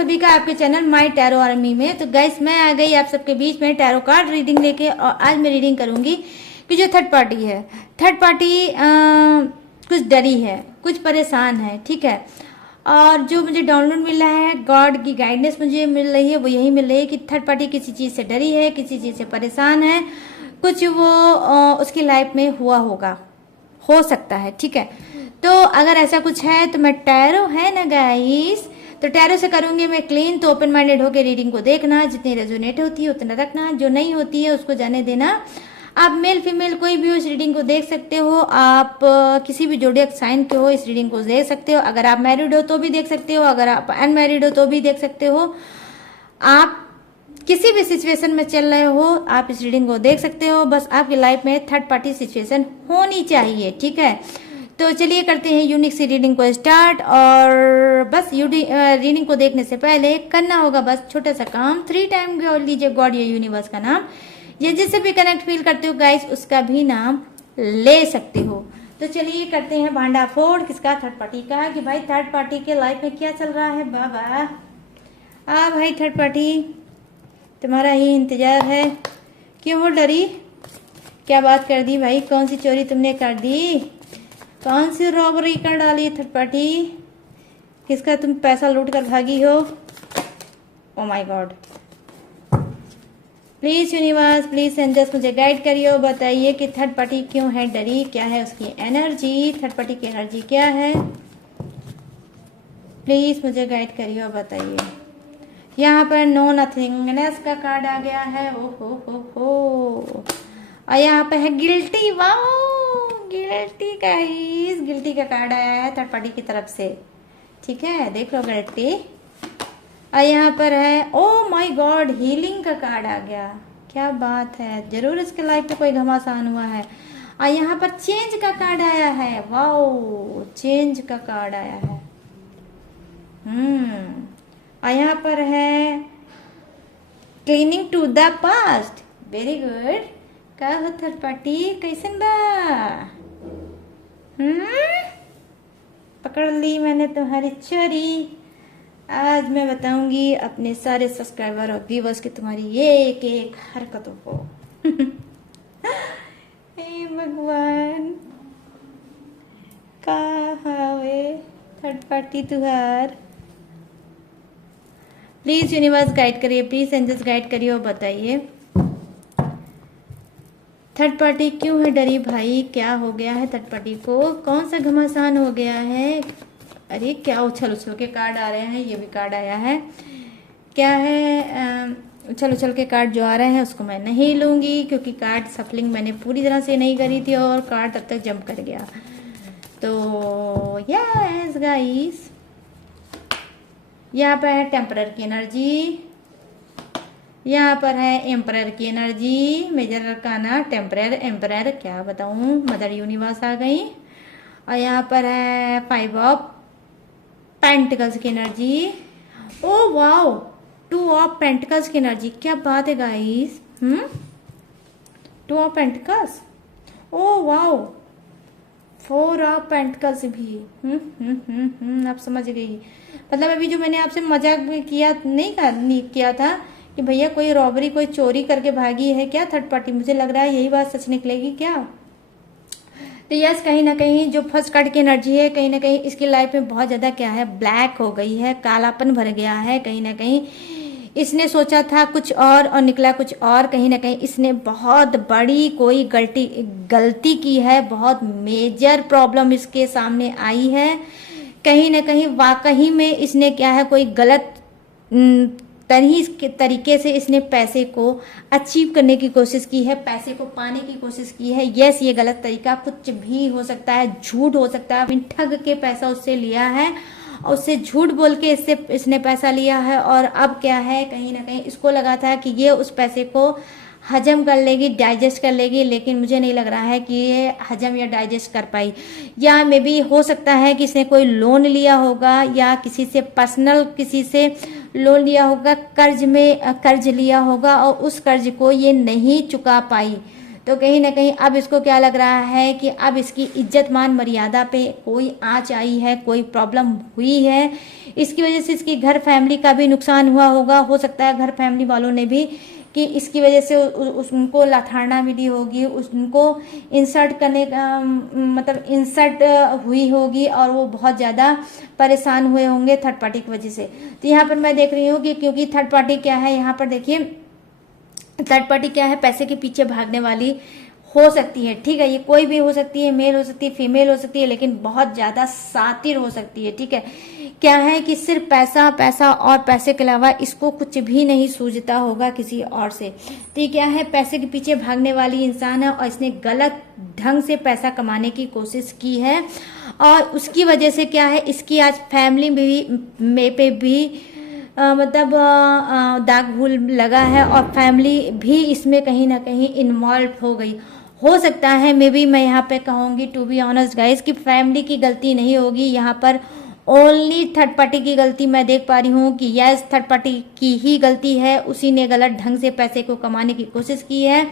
सभी का आपके चैनल माय टैरो आर्मी में। तो गाइस मैं आ गई आप सबके बीच में टैरो कार्ड रीडिंग लेके, और आज मैं रीडिंग करूंगी कि जो थर्ड पार्टी है, थर्ड पार्टी कुछ डरी है, कुछ परेशान है, ठीक है। और जो मुझे डाउनलोड मिल रहा है, गॉड की गाइडेंस मुझे मिल रही है, वो यही मिल रही है कि थर्ड पार्टी किसी चीज़ से डरी है, किसी चीज़ से परेशान है, कुछ वो उसकी लाइफ में हुआ होगा, हो सकता है, ठीक है। तो अगर ऐसा कुछ है तो मैं टैरो है ना गाइस, तो टैरो से करूंगी मैं क्लीन। तो ओपन माइंडेड होकर रीडिंग को देखना, जितनी रेजोनेट होती है उतना रखना, जो नहीं होती है उसको जाने देना। आप मेल फीमेल कोई भी हो इस रीडिंग को देख सकते हो, आप किसी भी जोडियक साइन के हो इस रीडिंग को देख सकते हो। अगर आप मैरिड हो तो भी देख सकते हो, अगर आप अनमैरिड हो तो भी देख सकते हो। आप किसी भी सिचुएशन में चल रहे हो आप इस रीडिंग को देख सकते हो। बस आपकी लाइफ में थर्ड पार्टी सिचुएशन होनी चाहिए, ठीक है। तो चलिए करते हैं यूनिक सी रीडिंग को स्टार्ट। और बस रीडिंग को देखने से पहले करना होगा बस छोटा सा काम, 3 टाइम बोल लीजिए गॉड या यूनिवर्स का नाम, या जिससे भी कनेक्ट फील करते हो गाइस उसका भी नाम ले सकते हो। तो चलिए करते हैं भांडा फोड़ किसका, थर्ड पार्टी का, कि भाई थर्ड पार्टी के लाइफ में क्या चल रहा है। बाबा भाई थर्ड पार्टी तुम्हारा ही इंतजार है, क्यों हो डरी, क्या बात कर दी भाई, कौन सी चोरी तुमने कर दी, कौन सी रॉबरी कर डाली थर्ड पार्टी, किसका तुम पैसा लूट कर भागी हो। Oh my god, please universe please angels मुझे गाइड करिए, बताइए कि थर्ड पार्टी क्यों है डरी, क्या है उसकी एनर्जी, थर्ड पार्टी की एनर्जी क्या है, प्लीज मुझे गाइड करिए और बताइए। यहाँ पर नो नथिंगनेस का कार्ड आ गया है, ओ हो। और यहाँ पे है guilty, wow guilty guys, guilty का कार्ड आया है थर्ड पार्टी की तरफ से, ठीक है, देख लो गिल्टी। और यहाँ पर है ओ माय गॉड हीलिंग का कार्ड आ गया, क्या बात है, जरूर इसके लाइफ में कोई घमासान हुआ है। और यहाँ पर चेंज का कार्ड आया है, वाओ चेंज का कार्ड आया है। और यहाँ पर है clinging to the past, very good. का हो थर्ड पार्टी कैसन बा, पकड़ ली मैंने तुम्हारी चोरी। आज मैं बताऊंगी अपने सारे सब्सक्राइबर और व्यूवर्स की तुम्हारी एक एक हरकतों को। हे भगवान कहाँ वे थर्ड पार्टी तुहार, प्लीज यूनिवर्स गाइड करिए, प्लीज एंजल्स गाइड करिए और बताइए थर्ड पार्टी क्यों है डरी भाई, क्या हो गया है थर्ड पार्टी को, कौन सा घमासान हो गया है। अरे क्या उछल उछल के कार्ड आ रहे हैं, ये भी कार्ड आया है, क्या है उछल उछल के कार्ड जो आ रहे हैं उसको मैं नहीं लूंगी, क्योंकि कार्ड सफलिंग मैंने पूरी तरह से नहीं करी थी और कार्ड तब तक जंप कर गया। तो यस गाइस, यहाँ पर है टेम्परर की एनर्जी, यहाँ पर है एम्परर की एनर्जी, मेजर अरकाना टेम्परर एम्परर, क्या बताऊँ, मदर यूनिवर्स आ गई। और यहाँ पर है 5 ऑफ पेंटिकल्स की energy, oh wow 2 of pentacles की एनर्जी, क्या बात है guys, 2 of pentacles, oh wow 4 of pentacles भी, आप समझ गई। मतलब अभी जो मैंने आपसे मजाक में किया नहीं किया था कि भैया कोई रॉबरी कोई चोरी करके भागी है क्या थर्ड पार्टी, मुझे लग रहा है यही बात सच निकलेगी क्या। तो यस, कहीं ना कहीं जो फर्स्ट कार्ड की एनर्जी है, कहीं ना कहीं इसकी लाइफ में बहुत ज़्यादा क्या है, ब्लैक हो गई है, कालापन भर गया है। कहीं ना कहीं इसने सोचा था कुछ और निकला कुछ और। कहीं ना कहीं इसने बहुत बड़ी कोई गलती की है, बहुत मेजर प्रॉब्लम इसके सामने आई है। कहीं ना कहीं वाकई में इसने क्या है, कोई गलत तरीके से इसने पैसे को अचीव करने की कोशिश की है, पैसे को पाने की कोशिश की है। यस, ये गलत तरीका कुछ भी हो सकता है, झूठ हो सकता है, ठग के पैसा उससे लिया है और उससे झूठ बोल के इसने पैसा लिया है। और अब क्या है, कहीं ना कहीं इसको लगा था कि ये उस पैसे को हजम कर लेगी, डाइजेस्ट कर लेगी, लेकिन मुझे नहीं लग रहा है कि ये हजम या डाइजेस्ट कर पाई। या मे बी हो सकता है कि इसने कोई लोन लिया होगा या किसी से पर्सनल किसी से लोन लिया होगा, कर्ज लिया होगा और उस कर्ज को ये नहीं चुका पाई। तो कहीं ना कहीं अब इसको क्या लग रहा है कि अब इसकी इज्जत मान मर्यादा पे कोई आँच आई है, कोई प्रॉब्लम हुई है, इसकी वजह से इसकी घर फैमिली का भी नुकसान हुआ होगा। हो सकता है घर फैमिली वालों ने भी कि इसकी वजह से उनको लाथाड़ना मिली होगी, उनको इंसल्ट करने का मतलब इंसल्ट हुई होगी और वो बहुत ज़्यादा परेशान हुए होंगे थर्ड पार्टी की वजह से। तो यहाँ पर मैं देख रही हूँ कि क्योंकि थर्ड पार्टी क्या है, यहाँ पर देखिए थर्ड पार्टी क्या है, पैसे के पीछे भागने वाली हो सकती है। ठीक है, ये कोई भी हो सकती है, मेल हो सकती है, फीमेल हो सकती है, लेकिन बहुत ज्यादा शातिर हो सकती है। ठीक है, क्या है कि सिर्फ पैसा पैसा और पैसे के अलावा इसको कुछ भी नहीं सूझता होगा किसी और से। तो ये क्या है, पैसे के पीछे भागने वाली इंसान है और इसने गलत ढंग से पैसा कमाने की कोशिश की है और उसकी वजह से क्या है, इसकी आज फैमिली में पे भी मतलब दाग भूल लगा है और फैमिली भी इसमें कहीं ना कहीं इन्वॉल्व हो गई। हो सकता है मे बी मैं यहाँ पे कहूँगी टू बी ऑनेस्ट गाइस कि फैमिली की गलती नहीं होगी, यहाँ पर ओनली थर्ड पार्टी की गलती मैं देख पा रही हूँ कि यस थर्ड पार्टी की ही गलती है, उसी ने गलत ढंग से पैसे को कमाने की कोशिश की है।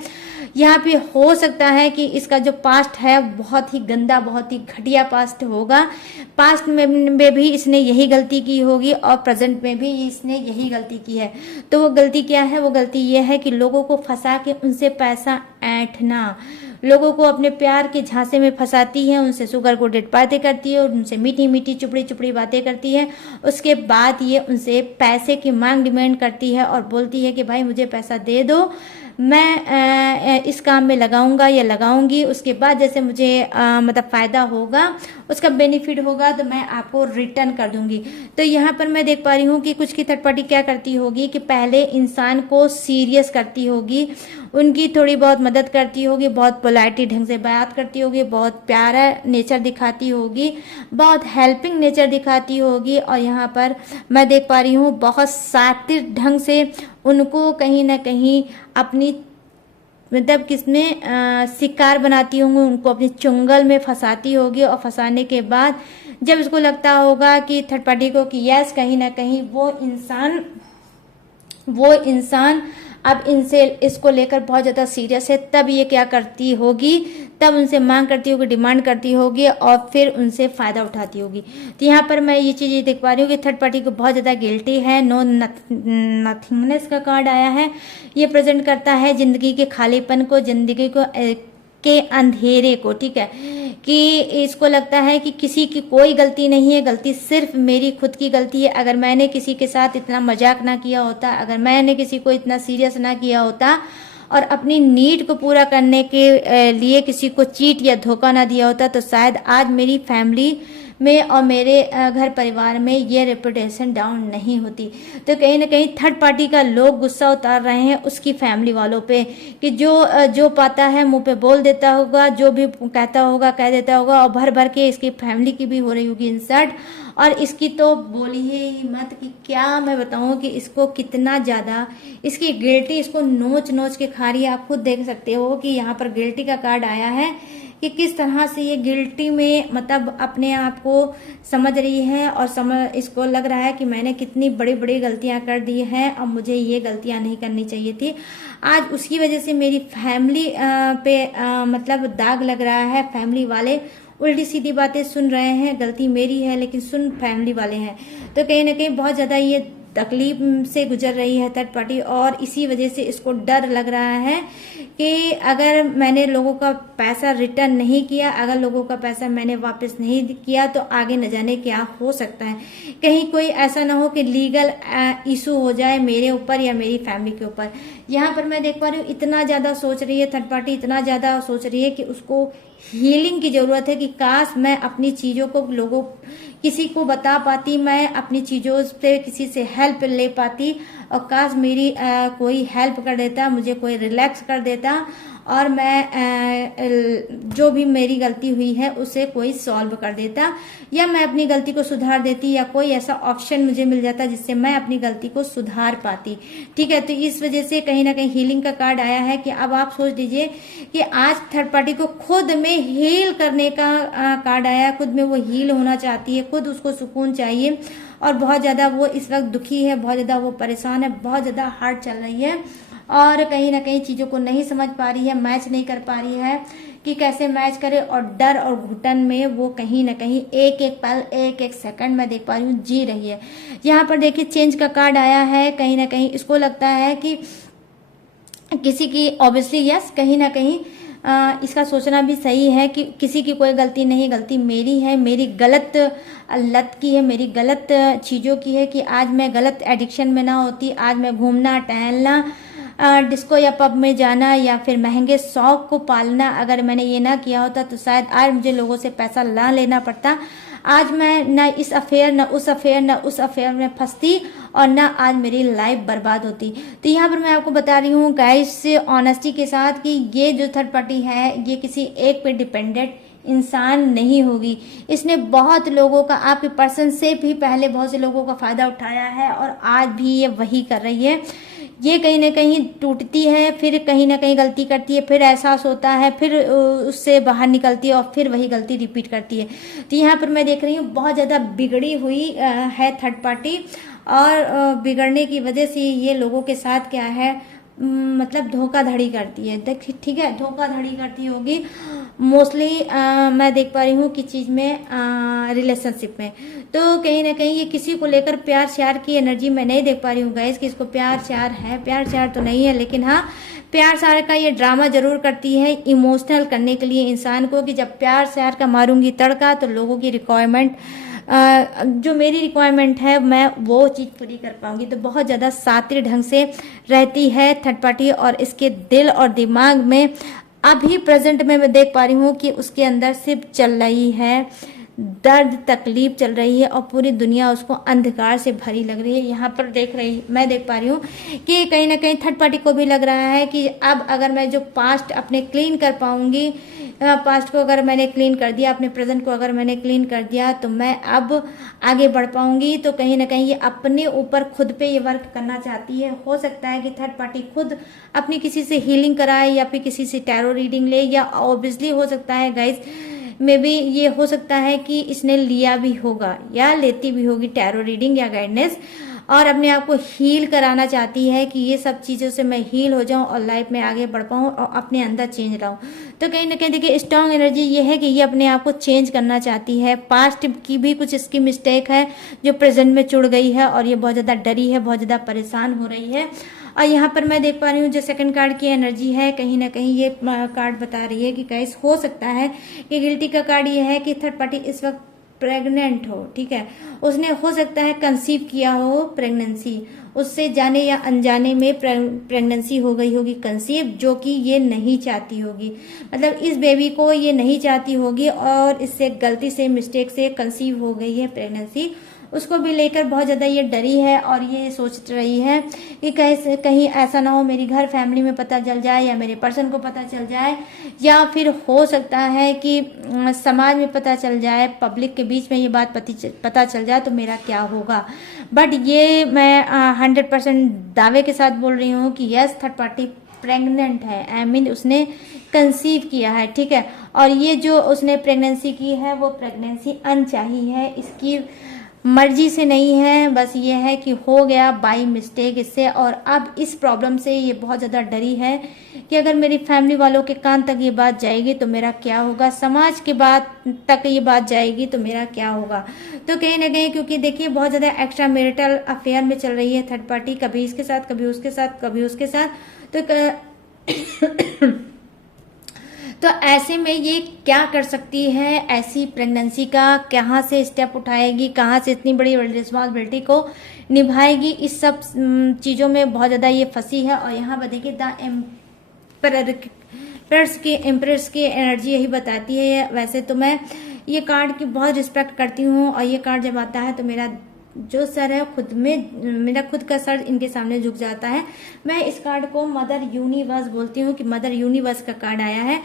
यहाँ पे हो सकता है कि इसका जो पास्ट है बहुत ही गंदा, बहुत ही घटिया पास्ट होगा। पास्ट में भी इसने यही गलती की होगी और प्रेजेंट में भी इसने यही गलती की है। तो वो गलती क्या है, वो गलती ये है कि लोगों को फंसा के उनसे पैसा ऐंठना, लोगों को अपने प्यार के झांसे में फंसाती है, उनसे शुगर कोटेड बातें करती है और उनसे मीठी मीठी चुपड़ी चुपड़ी बातें करती है। उसके बाद ये उनसे पैसे की मांग डिमांड करती है और बोलती है कि भाई मुझे पैसा दे दो, मैं इस काम में लगाऊंगा या लगाऊंगी, उसके बाद जैसे मुझे मतलब फ़ायदा होगा, उसका बेनिफिट होगा तो मैं आपको रिटर्न कर दूंगी। तो यहाँ पर मैं देख पा रही हूँ कि कुछ की थर्ड पार्टी क्या करती होगी कि पहले इंसान को सीरियस करती होगी, उनकी थोड़ी बहुत मदद करती होगी, बहुत पोलाइटली ढंग से बात करती होगी, बहुत प्यारा नेचर दिखाती होगी, बहुत हेल्पिंग नेचर दिखाती होगी और यहाँ पर मैं देख पा रही हूँ बहुत शातिर ढंग से उनको कहीं ना कहीं अपनी मतलब किसमें शिकार बनाती होंगी, उनको अपनी चुंगल में फंसाती होगी और फंसाने के बाद जब इसको लगता होगा कि थर्ड पार्टी को कि यस कहीं ना कहीं वो इंसान अब इनसे इसको लेकर बहुत ज़्यादा सीरियस है, तब ये क्या करती होगी, तब उनसे मांग करती होगी, डिमांड करती होगी और फिर उनसे फ़ायदा उठाती होगी। तो यहाँ पर मैं ये चीज़ देख पा रही हूँ कि थर्ड पार्टी को बहुत ज़्यादा गिल्टी है। नो नथिंगनेस का कार्ड आया है, ये प्रेजेंट करता है ज़िंदगी के खालीपन को, ज़िंदगी को के अंधेरे को। ठीक है, कि इसको लगता है कि किसी की कोई गलती नहीं है, गलती सिर्फ मेरी खुद की गलती है। अगर मैंने किसी के साथ इतना मजाक ना किया होता, अगर मैंने किसी को इतना सीरियस ना किया होता और अपनी नीड को पूरा करने के लिए किसी को चीट या धोखा ना दिया होता, तो शायद आज मेरी फैमिली में और मेरे घर परिवार में ये रेपुटेशन डाउन नहीं होती। तो कहीं ना कहीं थर्ड पार्टी का लोग गुस्सा उतार रहे हैं उसकी फैमिली वालों पे कि जो पाता है मुंह पे बोल देता होगा, जो भी कहता होगा कह देता होगा और भर भर के इसकी फैमिली की भी हो रही होगी इंसल्ट। और इसकी तो बोली ही मत कि क्या मैं बताऊं कि इसको कितना ज़्यादा इसकी गिल्टी इसको नोच नोच के खा रही है। आप खुद देख सकते हो कि यहाँ पर गिल्टी का कार्ड आया है कि किस तरह से ये गिल्टी में मतलब अपने आप को समझ रही है और इसको लग रहा है कि मैंने कितनी बड़ी बड़ी गलतियां कर दी हैं और मुझे ये गलतियां नहीं करनी चाहिए थी। आज उसकी वजह से मेरी फैमिली पे मतलब दाग लग रहा है। फैमिली वाले उल्टी सीधी बातें सुन रहे हैं, गलती मेरी है लेकिन सुन फैमिली वाले हैं। तो कहीं ना कहीं बहुत ज़्यादा ये तकलीफ से गुजर रही है थर्ड पार्टी और इसी वजह से इसको डर लग रहा है कि अगर मैंने लोगों का पैसा रिटर्न नहीं किया, अगर लोगों का पैसा मैंने वापस नहीं किया तो आगे न जाने क्या हो सकता है। कहीं कोई ऐसा ना हो कि लीगल इशू हो जाए मेरे ऊपर या मेरी फैमिली के ऊपर। यहाँ पर मैं देख पा रही हूँ इतना ज़्यादा सोच रही है थर्ड पार्टी, इतना ज़्यादा सोच रही है कि उसको हीलिंग की ज़रूरत है कि काश मैं अपनी चीज़ों को किसी को बता पाती, मैं अपनी चीज़ों से किसी से हेल्प ले पाती और काश मेरी कोई हेल्प कर देता, मुझे कोई रिलैक्स कर देता और मैं जो भी मेरी गलती हुई है उसे कोई सॉल्व कर देता या मैं अपनी गलती को सुधार देती या कोई ऐसा ऑप्शन मुझे मिल जाता जिससे मैं अपनी गलती को सुधार पाती। ठीक है, तो इस वजह से कहीं ना कहीं हीलिंग का कार्ड आया है कि अब आप सोच लीजिए कि आज थर्ड पार्टी को खुद में हील करने का कार्ड आया, खुद में वो हील होना चाहती है, खुद उसको सुकून चाहिए और बहुत ज़्यादा वो इस वक्त दुखी है, बहुत ज़्यादा वो परेशान है, बहुत ज़्यादा हार्ड चल रही है और कहीं ना कहीं चीज़ों को नहीं समझ पा रही है, मैच नहीं कर पा रही है कि कैसे मैच करे, और डर और घुटन में वो कहीं ना कहीं एक एक पल, एक एक सेकंड मैं देख पा रही हूँ जी रही है। यहाँ पर देखिए चेंज का कार्ड आया है, कहीं ना कहीं इसको लगता है कि किसी की, ऑब्वियसली यस, कहीं ना कहीं इसका सोचना भी सही है कि किसी की कोई गलती नहीं, गलती मेरी है, मेरी गलत लत की है, मेरी गलत चीज़ों की है कि आज मैं गलत एडिक्शन में ना होती, आज मैं घूमना टहलना, डिस्को या पब में जाना या फिर महंगे शौक को पालना, अगर मैंने ये ना किया होता तो शायद आज मुझे लोगों से पैसा ना लेना पड़ता, आज मैं ना इस अफेयर ना उस अफेयर ना उस अफेयर में फंसती, और ना आज मेरी लाइफ बर्बाद होती। तो यहाँ पर मैं आपको बता रही हूँ गाइस ऑनेस्टी के साथ कि ये जो थर्ड पार्टी है ये किसी एक पे डिपेंडेंट इंसान नहीं होगी। इसने बहुत लोगों का, आपके पर्सन से भी पहले बहुत से लोगों का फायदा उठाया है और आज भी ये वही कर रही है। ये कहीं ना कहीं टूटती है, फिर कहीं ना कहीं गलती करती है, फिर एहसास होता है, फिर उससे बाहर निकलती है और फिर वही गलती रिपीट करती है। तो यहाँ पर मैं देख रही हूँ बहुत ज़्यादा बिगड़ी हुई है थर्ड पार्टी, और बिगड़ने की वजह से ये लोगों के साथ क्या है, मतलब धोखाधड़ी करती है। ठीक है, धोखाधड़ी करती होगी मोस्टली, मैं देख पा रही हूँ कि चीज़ में, रिलेशनशिप में। तो कहीं ना कहीं ये किसी को लेकर प्यार श्यार की एनर्जी मैं नहीं देख पा रही हूँ गाइस कि इसको प्यार श्यार है, प्यार श्यार तो नहीं है, लेकिन हाँ प्यार श्यार का ये ड्रामा जरूर करती है इमोशनल करने के लिए इंसान को, कि जब प्यार श्यार का मारूंगी तड़का तो लोगों की रिक्वायरमेंट, जो मेरी रिक्वायरमेंट है मैं वो चीज़ पूरी कर पाऊंगी। तो बहुत ज़्यादा शातिर ढंग से रहती है थर्ड पार्टी, और इसके दिल और दिमाग में अभी प्रेजेंट में मैं देख पा रही हूँ कि उसके अंदर सिर्फ चल रही है दर्द, तकलीफ चल रही है, और पूरी दुनिया उसको अंधकार से भरी लग रही है। यहाँ पर मैं देख पा रही हूँ कि कहीं ना कहीं थर्ड पार्टी को भी लग रहा है कि अब अगर मैं जो पास्ट अपने क्लीन कर पाऊंगी, पास्ट को अगर मैंने क्लीन कर दिया, अपने प्रेजेंट को अगर मैंने क्लीन कर दिया, तो मैं अब आगे बढ़ पाऊंगी। तो कहीं ना कहीं ये अपने ऊपर खुद पे ये वर्क करना चाहती है। हो सकता है कि थर्ड पार्टी खुद अपनी किसी से हीलिंग कराए या फिर किसी से टैरो रीडिंग ले, या ऑब्वियसली हो सकता है गाइज मे बी ये हो सकता है कि इसने लिया भी होगा या लेती भी होगी टैरो रीडिंग या गाइडेंस, और अपने आप को हील कराना चाहती है कि ये सब चीज़ों से मैं हील हो जाऊं और लाइफ में आगे बढ़ पाऊं और अपने अंदर चेंज लाऊं। तो कहीं ना कहीं देखिए स्ट्रांग एनर्जी ये है कि ये अपने आप को चेंज करना चाहती है। पास्ट की भी कुछ इसकी मिस्टेक है जो प्रेजेंट में जुड़ गई है, और ये बहुत ज़्यादा डरी है, बहुत ज़्यादा परेशान हो रही है। और यहाँ पर मैं देख पा रही हूँ जो सेकंड कार्ड की एनर्जी है, कहीं ना कहीं ये कार्ड बता रही है कि गाइस हो सकता है कि गिल्टी का कार्ड ये है कि थर्ड पार्टी इस वक्त प्रेग्नेंट हो। ठीक है, उसने हो सकता है कंसीव किया हो प्रेगनेंसी, उससे जाने या अनजाने में प्रेगनेंसी हो गई होगी कंसीव, जो कि ये नहीं चाहती होगी। मतलब इस बेबी को ये नहीं चाहती होगी और इससे गलती से, मिस्टेक से कंसीव हो गई है प्रेगनेंसी। उसको भी लेकर बहुत ज़्यादा ये डरी है और ये सोच रही है कि कहीं ऐसा ना हो मेरी घर फैमिली में पता चल जाए, या मेरे पर्सन को पता चल जाए, या फिर हो सकता है कि समाज में पता चल जाए, पब्लिक के बीच में ये बात पता चल जाए तो मेरा क्या होगा। बट ये मैं 100% दावे के साथ बोल रही हूँ कि यस, थर्ड पार्टी प्रेग्नेंट है, आई मीन उसने कंसीव किया है। ठीक है, और ये जो उसने प्रेगनेंसी की है वो प्रेगनेंसी अनचाही है, इसकी मर्जी से नहीं है, बस ये है कि हो गया बाई मिस्टेक इससे। और अब इस प्रॉब्लम से ये बहुत ज़्यादा डरी है कि अगर मेरी फैमिली वालों के कान तक ये बात जाएगी तो मेरा क्या होगा, समाज के बात तक ये बात जाएगी तो मेरा क्या होगा। तो कहीं ना कहीं क्योंकि देखिए बहुत ज़्यादा एक्स्ट्रा मैरिटल अफेयर में चल रही है थर्ड पार्टी, कभी इसके साथ, कभी उसके साथ, कभी उसके साथ। तो ऐसे में ये क्या कर सकती है, ऐसी प्रेगनेंसी का कहाँ से स्टेप उठाएगी, कहाँ से इतनी बड़ी रिस्पॉन्सिबिलिटी को निभाएगी, इस सब चीज़ों में बहुत ज़्यादा ये फंसी है। और यहाँ पर देखिए द एम्प्रेस की एनर्जी यही बताती है। वैसे तो मैं ये कार्ड की बहुत रिस्पेक्ट करती हूँ, और ये कार्ड जब आता है तो मेरा जो सर है मेरा खुद का सर इनके सामने झुक जाता है। मैं इस कार्ड को मदर यूनिवर्स बोलती हूँ कि मदर यूनिवर्स का कार्ड आया है।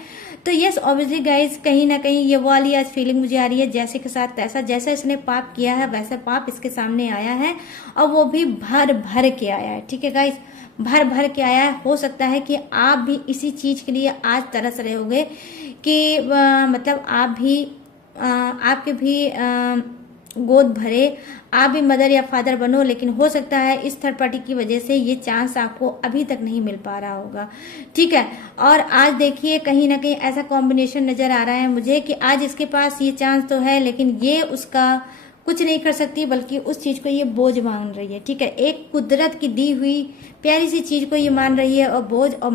तो यस ऑब्वियसली गाइज, कहीं ना कहीं ये वाली आज फीलिंग मुझे आ रही है, जैसे के साथ तैसा, जैसा इसने पाप किया है वैसा पाप इसके सामने आया है, और वो भी भर भर के आया है। ठीक है गाइज, भर भर के आया है। हो सकता है कि आप भी इसी चीज के लिए आज तरस रहे होंगे कि मतलब आप भी आपके भी गोद भरे, आप भी मदर या फादर बनो, लेकिन हो सकता है इस थर्ड पार्टी की वजह से ये चांस आपको अभी तक नहीं मिल पा रहा होगा, ठीक है। और आज देखिए कहीं ना कहीं ऐसा कॉम्बिनेशन नजर आ रहा है मुझे कि आज इसके पास ये चांस तो है, लेकिन ये उसका कुछ नहीं कर सकती, बल्कि उस चीज को ये बोझ मान रही है, ठीक है। एक कुदरत की दी हुई प्यारी सी चीज को ये मान रही है और बोझ, और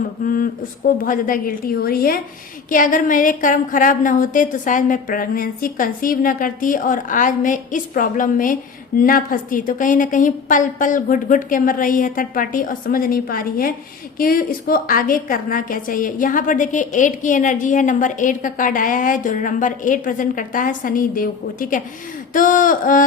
उसको बहुत ज्यादा गिल्टी हो रही है कि अगर मेरे कर्म खराब ना होते तो शायद मैं प्रेगनेंसी कंसीव ना करती और आज मैं इस प्रॉब्लम में ना फंसती। तो कहीं ना कहीं पल पल घुट घुट के मर रही है थर्ड पार्टी और समझ नहीं पा रही है कि इसको आगे करना क्या चाहिए। यहाँ पर देखिए 8 की एनर्जी है, नंबर 8 का कार्ड आया है जो नंबर 8 प्रेजेंट करता है शनि देव को, ठीक है। तो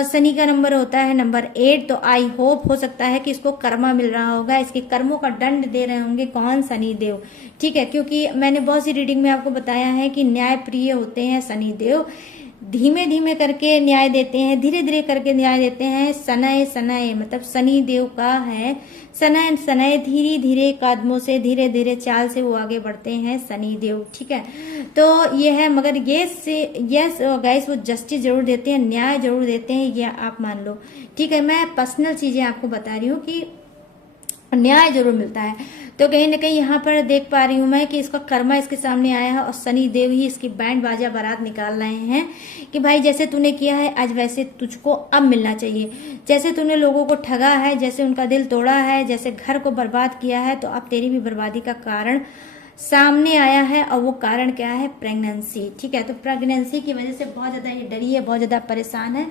शनि का नंबर होता है नंबर 8, तो आई होप हो सकता है कि इसको कर्मा मिल रहा होगा, इसके कर्मों का दंड दे रहे होंगे कौन, शनि देव, ठीक है। क्योंकि मैंने बहुत सी रीडिंग में आपको बताया है कि न्याय प्रिय होते हैं शनि देव, धीमे धीमे करके न्याय देते हैं, धीरे धीरे करके न्याय देते हैं। सनय सनय मतलब शनि देव का है सनय सनय, धीरे धीरे कदमों से, धीरे धीरे चाल से वो आगे बढ़ते हैं शनि देव, ठीक है। तो ये है, मगर यस गाइस वो जस्टिस जरूर देते हैं, न्याय जरूर देते हैं, ये आप मान लो, ठीक है। मैं पर्सनल चीजें आपको बता रही हूँ कि न्याय जरूर मिलता है। तो कहीं ना कहीं यहाँ पर देख पा रही हूं मैं कि इसका कर्मा इसके सामने आया है और शनि देव ही इसकी बैंड बाजा बारात निकाल रहे हैं कि भाई जैसे तूने किया है आज वैसे तुझको अब मिलना चाहिए, जैसे तूने लोगों को ठगा है, जैसे उनका दिल तोड़ा है, जैसे घर को बर्बाद किया है, तो अब तेरी भी बर्बादी का कारण सामने आया है। और वो कारण क्या है, प्रेगनेंसी, ठीक है। तो प्रेगनेंसी की वजह से बहुत ज्यादा ये डरी है, बहुत ज्यादा परेशान है।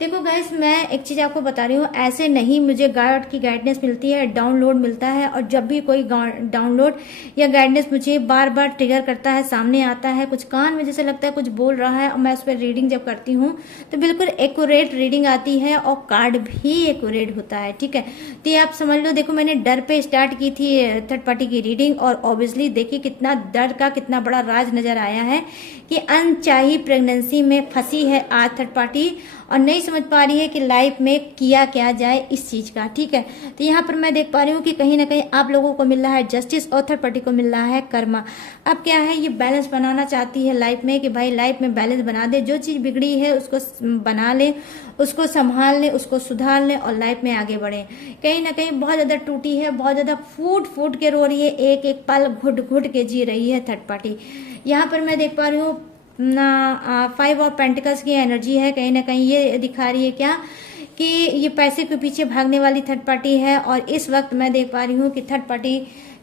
देखो गाइस मैं एक चीज आपको बता रही हूँ, ऐसे नहीं मुझे गॉड की गाइडेंस मिलती है, डाउनलोड मिलता है, और जब भी कोई डाउनलोड या गाइडेंस मुझे बार बार ट्रिगर करता है, सामने आता है, कुछ कान में जैसे लगता है कुछ बोल रहा है, और मैं उस पर रीडिंग जब करती हूँ तो बिल्कुल एक्यूरेट रीडिंग आती है और कार्ड भी एक्यूरेट होता है, ठीक है। तो ये आप समझ लो, देखो मैंने डर पे स्टार्ट की थी थर्ड पार्टी की रीडिंग, और ऑब्वियसली देखिए कितना डर का कितना बड़ा राज नजर आया है कि अनचाही प्रेगनेंसी में फंसी है आज थर्ड पार्टी और नहीं समझ पा रही है कि लाइफ में किया क्या जाए इस चीज का, ठीक है। तो यहाँ पर मैं देख पा रही हूँ कि कहीं ना कहीं आप लोगों को मिल रहा है जस्टिस और थर्ड पार्टी को मिल रहा है कर्मा। अब क्या है, ये बैलेंस बनाना चाहती है लाइफ में कि भाई लाइफ में बैलेंस बना दे, जो चीज बिगड़ी है उसको बना ले, उसको संभाल ले, उसको सुधार ले और लाइफ में आगे बढ़े। कहीं ना कहीं बहुत ज्यादा टूटी है, बहुत ज्यादा फूट फूट के रो रही है, एक एक पल घुट घुट के जी रही है थर्ड पार्टी। यहाँ पर मैं देख पा रही हूँ ना 5 ऑफ पेंटिकल्स की एनर्जी है, कहीं ना कहीं ये दिखा रही है क्या कि ये पैसे के पीछे भागने वाली थर्ड पार्टी है। और इस वक्त मैं देख पा रही हूँ कि थर्ड पार्टी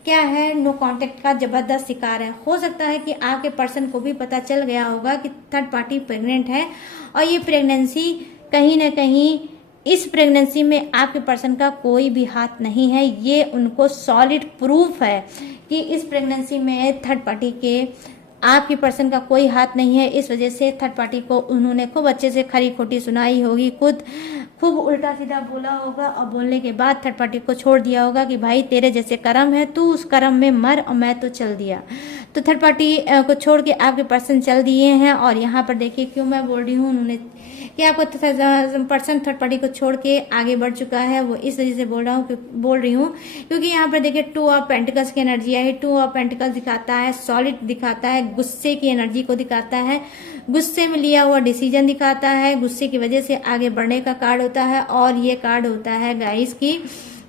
क्या है, नो कांटेक्ट का जबरदस्त शिकार है। हो सकता है कि आपके पर्सन को भी पता चल गया होगा कि थर्ड पार्टी प्रेग्नेंट है, और ये प्रेगनेंसी कहीं ना कहीं इस प्रेगनेंसी में आपके पर्सन का कोई भी हाथ नहीं है। ये उनको सॉलिड प्रूफ है कि इस प्रेगनेंसी में थर्ड पार्टी के आपकी पर्सन का कोई हाथ नहीं है। इस वजह से थर्ड पार्टी को उन्होंने खूब अच्छे से खरी खोटी सुनाई होगी, खुद खूब उल्टा सीधा बोला होगा, और बोलने के बाद थर्ड पार्टी को छोड़ दिया होगा कि भाई तेरे जैसे कर्म है, तू उस कर्म में मर और मैं तो चल दिया। तो थर्ड पार्टी को छोड़ के आपके पर्सन चल दिए हैं। और यहाँ पर देखिए क्यों मैं बोल रही हूँ उन्होंने कि आपको पर्सन थर्ड पार्टी को छोड़ के आगे बढ़ चुका है, वो इस वजह से बोल रही हूँ क्योंकि यहाँ पर देखिए 2 ऑफ पेंटिकल्स की एनर्जी है। 2 ऑफ पेंटिकल्स दिखाता है सॉलिड, दिखाता है गुस्से की एनर्जी को दिखाता है, गुस्से में लिया हुआ डिसीजन दिखाता है, गुस्से की वजह से आगे बढ़ने का कार्ड होता है। और ये कार्ड होता है गाइस की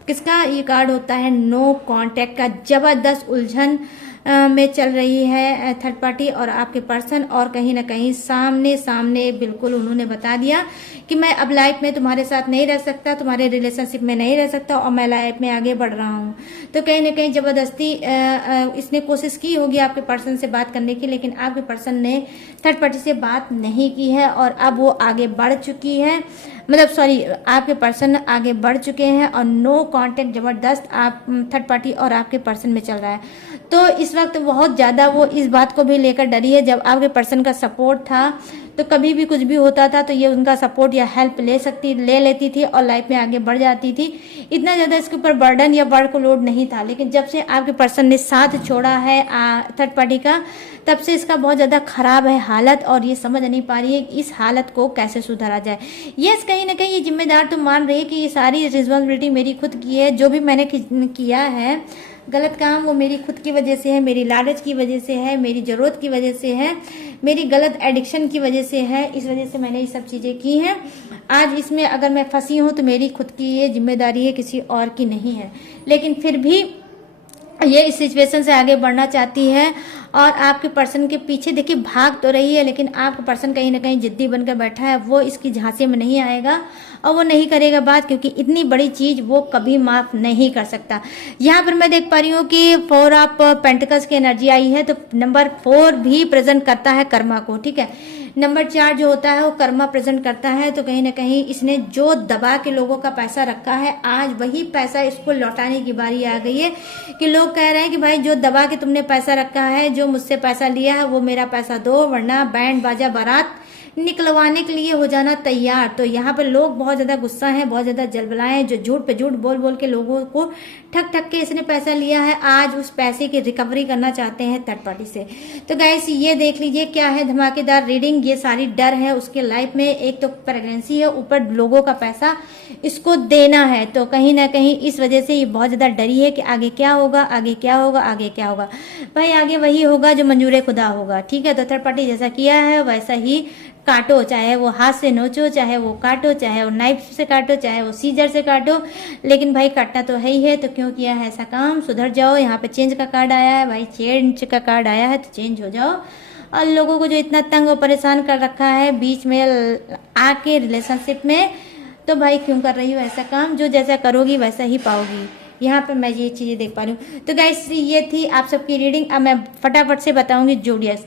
किसका, ये कार्ड होता है नो कांटेक्ट का। जबरदस्त उलझन में चल रही है थर्ड पार्टी और आपके पर्सन, और कहीं ना कहीं सामने सामने बिल्कुल उन्होंने बता दिया कि मैं अब लाइफ में तुम्हारे साथ नहीं रह सकता, तुम्हारे रिलेशनशिप में नहीं रह सकता, और मैं लाइफ में आगे बढ़ रहा हूँ। तो कहीं ना कहीं जबरदस्ती इसने कोशिश की होगी आपके पर्सन से बात करने की, लेकिन आपके पर्सन ने थर्ड पार्टी से बात नहीं की है और अब वो आगे बढ़ चुकी है, मतलब सॉरी आपके पर्सन आगे बढ़ चुके हैं और नो कांटेक्ट जबरदस्त आप थर्ड पार्टी और आपके पर्सन में चल रहा है। तो इस वक्त बहुत ज्यादा वो इस बात को भी लेकर डरी है, जब आपके पर्सन का सपोर्ट था तो कभी भी कुछ भी होता था तो ये उनका सपोर्ट या हेल्प ले लेती थी और लाइफ में आगे बढ़ जाती थी। इतना ज्यादा इसके ऊपर बर्डन या वर्क लोड नहीं था, लेकिन जब से आपके पर्सन ने साथ छोड़ा है थर्ड पार्टी का, तब से इसका बहुत ज्यादा खराब है हालत, और ये समझ नहीं पा रही है कि इस हालत को कैसे सुधारा जाए। यस कहीं ना कहीं ये जिम्मेदार तो मान रही है कि ये सारी रिस्पॉन्सिबिलिटी मेरी खुद की है, जो भी मैंने किया है गलत काम वो मेरी खुद की वजह से है, मेरी लालच की वजह से है, मेरी ज़रूरत की वजह से है, मेरी गलत एडिक्शन की वजह से है। इस वजह से मैंने ये सब चीज़ें की हैं। आज इसमें अगर मैं फंसी हूँ तो मेरी खुद की ये जिम्मेदारी है, किसी और की नहीं है। लेकिन फिर भी ये इस सिचुएशन से आगे बढ़ना चाहती है और आपके पर्सन के पीछे देखिए भाग तो रही है, लेकिन आपका पर्सन कहीं ना कहीं जिद्दी बनकर बैठा है। वो इसकी झांसे में नहीं आएगा और वो नहीं करेगा बात, क्योंकि इतनी बड़ी चीज वो कभी माफ नहीं कर सकता। यहाँ पर मैं देख पा रही हूँ कि 4 ऑफ पेंटिकल्स की एनर्जी आई है, तो नंबर 4 भी प्रेजेंट करता है कर्मा को, ठीक है। नंबर 4 जो होता है वो कर्मा प्रेजेंट करता है। तो कहीं ना कहीं इसने जो दबा के लोगों का पैसा रखा है, आज वही पैसा इसको लौटाने की बारी आ गई है। कि लोग कह रहे हैं कि भाई जो दबा के तुमने पैसा रखा है, जो मुझसे पैसा लिया है, वो मेरा पैसा दो, वरना बैंड बाजा बारात निकलवाने के लिए हो जाना तैयार। तो यहाँ पर लोग बहुत ज्यादा गुस्सा हैं, बहुत ज्यादा जलबलाए हैं। जो झूठ पे झूठ बोल बोल के लोगों को ठग ठग के इसने पैसा लिया है, आज उस पैसे की रिकवरी करना चाहते हैं थर्ड पार्टी से। तो गाइस ये देख लीजिए क्या है धमाकेदार रीडिंग। ये सारी डर है उसके लाइफ में। एक तो प्रेगनेंसी है, ऊपर लोगों का पैसा इसको देना है। तो कहीं ना कहीं इस वजह से ये बहुत ज्यादा डरी है कि आगे क्या होगा, आगे क्या होगा, आगे क्या होगा। भाई आगे वही होगा जो मंजूर खुदा होगा, ठीक है। तो थर्ड पार्टी जैसा किया है वैसा ही काटो, चाहे वो हाथ से नोचो, चाहे वो काटो, चाहे वो नाइफ से काटो, चाहे वो सीजर से काटो, लेकिन भाई काटना तो है ही है। तो क्यों किया है ऐसा काम, सुधर जाओ। यहाँ पे चेंज का कार्ड आया है भाई, चेंज का कार्ड आया है तो चेंज हो जाओ। और लोगों को जो इतना तंग और परेशान कर रखा है बीच में आके रिलेशनशिप में, तो भाई क्यों कर रही हो ऐसा काम। जो जैसा करोगी वैसा ही पाओगी। यहाँ पर मैं ये चीजें देख पा रही हूँ। तो गाइस ये थी आप सबकी रीडिंग। अब मैं फटाफट से बताऊंगी जोडियक्स,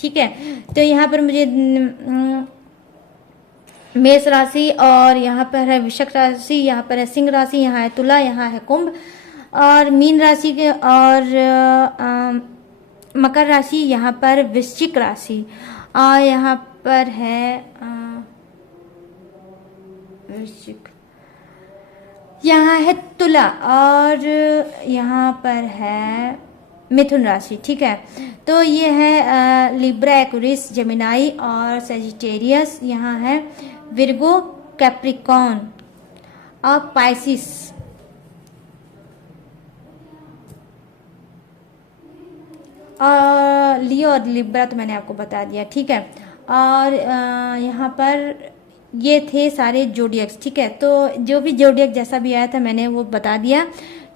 ठीक है। तो यहाँ पर मुझे मेष राशि, और यहाँ पर है वृश्चिक राशि, यहाँ पर है सिंह राशि, यहाँ है तुला, यहाँ है कुंभ, और मीन राशि के, और मकर राशि, यहाँ पर वृश्चिक राशि, और यहाँ पर है वृश्चिक, यहाँ है तुला, और यहाँ पर है मिथुन राशि, ठीक है। तो ये है लिब्रा, एक्वेरियस, जेमिनाई और सेजिटेरियस, यहाँ है विर्गो, कैप्रिकॉर्न और पाइसिस। और लियो और लिब्रा तो मैंने आपको बता दिया, ठीक है। और यहाँ पर ये थे सारे जोडियक्स, ठीक है। तो जो भी जोडियक जैसा भी आया था मैंने वो बता दिया।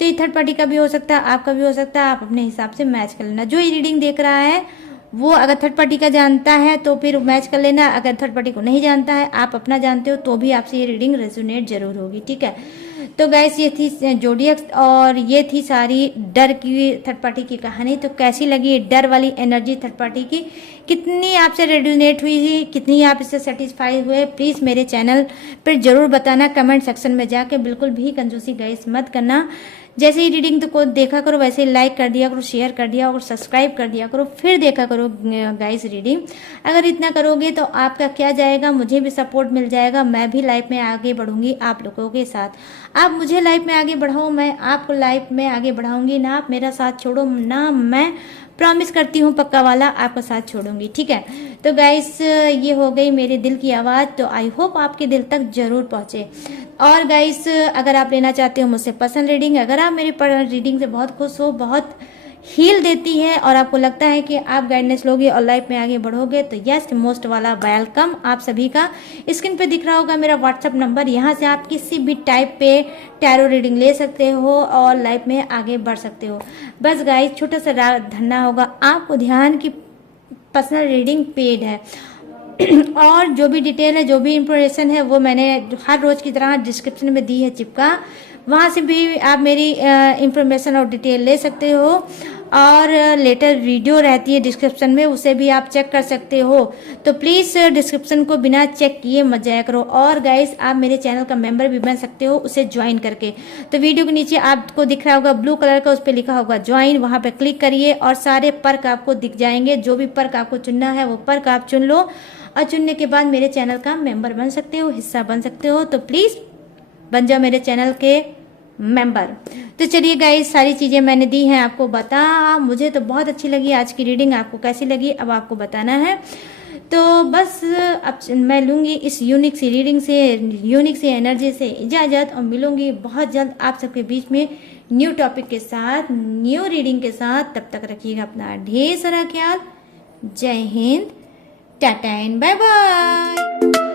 तो ये थर्ड पार्टी का भी हो सकता है, आपका भी हो सकता है, आप अपने हिसाब से मैच कर लेना। जो ये रीडिंग देख रहा है वो अगर थर्ड पार्टी का जानता है तो फिर मैच कर लेना। अगर थर्ड पार्टी को नहीं जानता है, आप अपना जानते हो, तो भी आपसे ये रीडिंग रेजोनेट जरूर होगी, ठीक है। तो गैस ये थी जोडियक्स, और ये थी सारी डर की थर्ड पार्टी की कहानी। तो कैसी लगी डर वाली एनर्जी थर्ड पार्टी की, कितनी आपसे रेजोनेट हुई थी, कितनी आप इससे सेटिस्फाई हुए, प्लीज मेरे चैनल पर जरूर बताना कमेंट सेक्शन में जाके। बिल्कुल भी कंजूसी गाइस मत करना। जैसे ही रीडिंग तो को देखा करो वैसे ही लाइक कर दिया करो, शेयर कर दिया और सब्सक्राइब कर दिया करो, फिर देखा करो गाइस रीडिंग। अगर इतना करोगे तो आपका क्या जाएगा, मुझे भी सपोर्ट मिल जाएगा, मैं भी लाइफ में आगे बढ़ूंगी आप लोगों के साथ। आप मुझे लाइफ में आगे बढ़ाओ, मैं आपको लाइफ में आगे बढ़ाऊंगी। ना आप मेरा साथ छोड़ो, ना मैं प्रॉमिस करती हूँ पक्का वाला आपका साथ छोड़ूंगी, ठीक है। तो गाइस ये हो गई मेरे दिल की आवाज़। तो आई होप आपके दिल तक जरूर पहुँचे। और गाइस अगर आप लेना चाहते हो मुझसे पर्सनल रीडिंग, अगर आप मेरी रीडिंग से बहुत खुश हो, बहुत हील देती है और आपको लगता है कि आप गाइडेंस लोगे और लाइफ में आगे बढ़ोगे, तो यस मोस्ट वाला वेलकम आप सभी का। स्क्रीन पे दिख रहा होगा मेरा व्हाट्सअप नंबर, यहाँ से आप किसी भी टाइप पे टैरो रीडिंग ले सकते हो और लाइफ में आगे बढ़ सकते हो। बस गाइस छोटा सा धरना होगा आपको, ध्यान की पर्सनल रीडिंग पेड है और जो भी डिटेल है, जो भी इंफॉर्मेशन है, वो मैंने हर रोज की तरह डिस्क्रिप्शन में दी है चिपका, वहाँ से भी आप मेरी इंफॉर्मेशन और डिटेल ले सकते हो। और लेटर वीडियो रहती है डिस्क्रिप्शन में, उसे भी आप चेक कर सकते हो। तो प्लीज़ डिस्क्रिप्शन को बिना चेक किए मत जाया करो। और गाइस आप मेरे चैनल का मेंबर भी बन सकते हो उसे ज्वाइन करके। तो वीडियो के नीचे आपको दिख रहा होगा ब्लू कलर का, उस पर लिखा होगा ज्वाइन, वहाँ पे क्लिक करिए और सारे पर्क आपको दिख जाएंगे। जो भी पर्क आपको चुनना है वो पर्क आप चुन लो, और चुनने के बाद मेरे चैनल का मेंबर बन सकते हो, हिस्सा बन सकते हो। तो प्लीज़ बन जाओ मेरे चैनल के मेंबर। तो चलिए गाइस सारी चीज़ें मैंने दी हैं आपको बता। मुझे तो बहुत अच्छी लगी आज की रीडिंग, आपको कैसी लगी अब आपको बताना है। तो बस अब मैं लूँगी इस यूनिक सी रीडिंग से, यूनिक सी एनर्जी से इजाज़त, और मिलूंगी बहुत जल्द आप सबके बीच में न्यू टॉपिक के साथ, न्यू रीडिंग के साथ। तब तक रखिएगा अपना ढेर सारा ख्याल। Jai Hind, tata and bye bye.